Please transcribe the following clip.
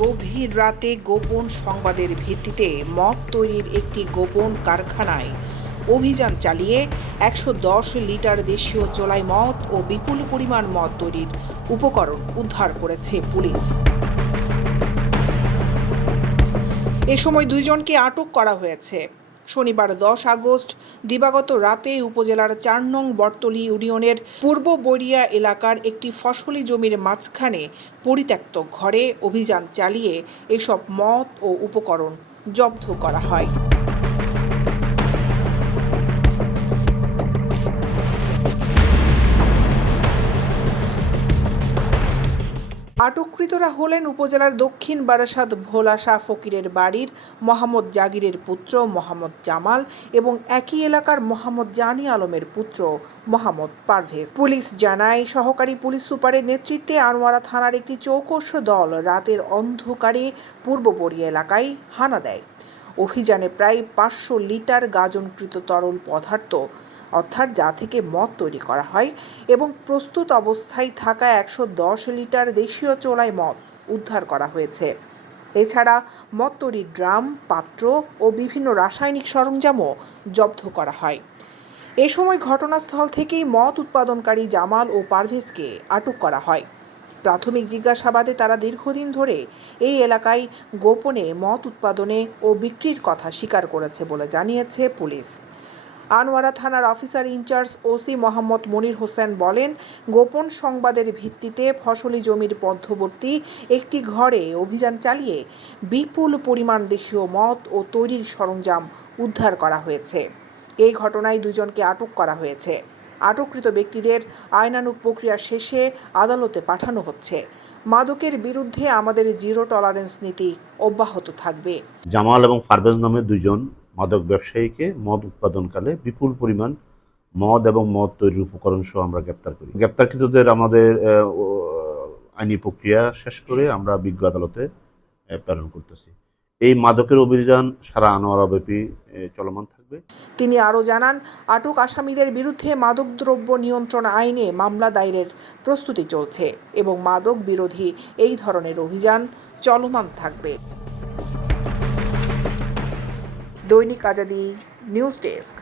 গভীর রাতে গোপন সংবাদের ভিত্তিতে মদ তৈরির একটি গোপন কারখানায় অভিযান চালিয়ে একশো দশ লিটার দেশীয় চোলাই মদ ও বিপুল পরিমাণ মদ তৈরির উপকরণ উদ্ধার করেছে পুলিশ। এ সময় দুইজনকে আটক করা হয়েছে। শনিবার দশ আগস্ট, দিবাগত রাতে উপজেলার চার নং বটতলী ইউনিয়নের পূর্ব বড়িয়া এলাকার একটি ফসলি জমির মাঝখানে পরিত্যক্ত ঘরে অভিযান চালিয়ে এসব মদ ও উপকরণ জব্দ করা হয়। আটককৃতরা হলেন উপজেলার দক্ষিণ বারাসাত ভোলা শাহ ফকিরের বাড়ির মোহাম্মদ জাগিরের পুত্র মোহাম্মদ জামাল এবং একই এলাকার মোহাম্মদ জানি আলমের পুত্র মোহাম্মদ পারভেজ। পুলিশ জানায়, সহকারী পুলিশ সুপারের নেতৃত্বে আনোয়ারা থানার একটি চৌকস দল রাতের অন্ধকারে পূর্ব বড়িয়া এলাকায় হানা দেয়। অভিযানে প্রায় পাঁচশো লিটার গাজনকৃত তরল পদার্থ, অর্থাৎ যা থেকে মদ তৈরি করা হয়, এবং প্রস্তুত অবস্থায় থাকা একশো দশ লিটার দেশীয় চোলাই মদ উদ্ধার করা হয়েছে। এছাড়া মদ তৈরির ড্রাম, পাত্র ও বিভিন্ন রাসায়নিক সরঞ্জামও জব্দ করা হয়। এ সময় ঘটনাস্থল থেকেই মদ উৎপাদনকারী জামাল ও পারভেজকে আটক করা হয়। প্রাথমিক জিজ্ঞাসাবাদে তারা দীর্ঘদিন ধরে এই এলাকায় গোপনে মদ উৎপাদনে ও বিক্রির কথা স্বীকার করেছে বলে জানিয়েছে পুলিশ। আনোয়ারা থানার officer in charge O C Mohammad Monir Hossain বলেন, গোপন সংবাদের ভিত্তিতে ফসলি জমির মধ্যবর্তী একটি ঘরে অভিযান চালিয়ে বিপুল পরিমাণ দেশীয় মদ ও তৈরির সরঞ্জাম উদ্ধার করা হয়েছে। এই ঘটনায় দুজনকে আটক করা হয়েছে। আটককৃত ব্যক্তিদের আইনানুগ প্রক্রিয়া শেষে আদালতে পাঠানো হচ্ছে। মাদকের বিরুদ্ধে আমাদের জিরো টলারেন্স নীতি অব্যাহত থাকবে। জামাল এবং পারভেজ নামে দুজন মাদক ব্যবসায়ীকে মদ উৎপাদনকালে বিপুল পরিমাণ মদ এবং মদ তৈরির উপকরণ সহ আমরা গ্রেপ্তার করি। গ্রেপ্তারকৃতদের আমাদের আইনি প্রক্রিয়া শেষ করে আমরা বিজ্ঞ আদালতে প্রেরণ করতেছি। এই মাদকের অভিযান সারা আনোয়ারাব্যাপী চলমান থাকবে। তিনি আরও জানান, আটক আসামিদের বিরুদ্ধে মাদকদ্রব্য নিয়ন্ত্রণ আইনে মামলা দায়েরের প্রস্তুতি চলছে এবং মাদক বিরোধী এই ধরনের অভিযান চলমান থাকবে। দৈনিক আজাদি নিউজ ডেস্ক।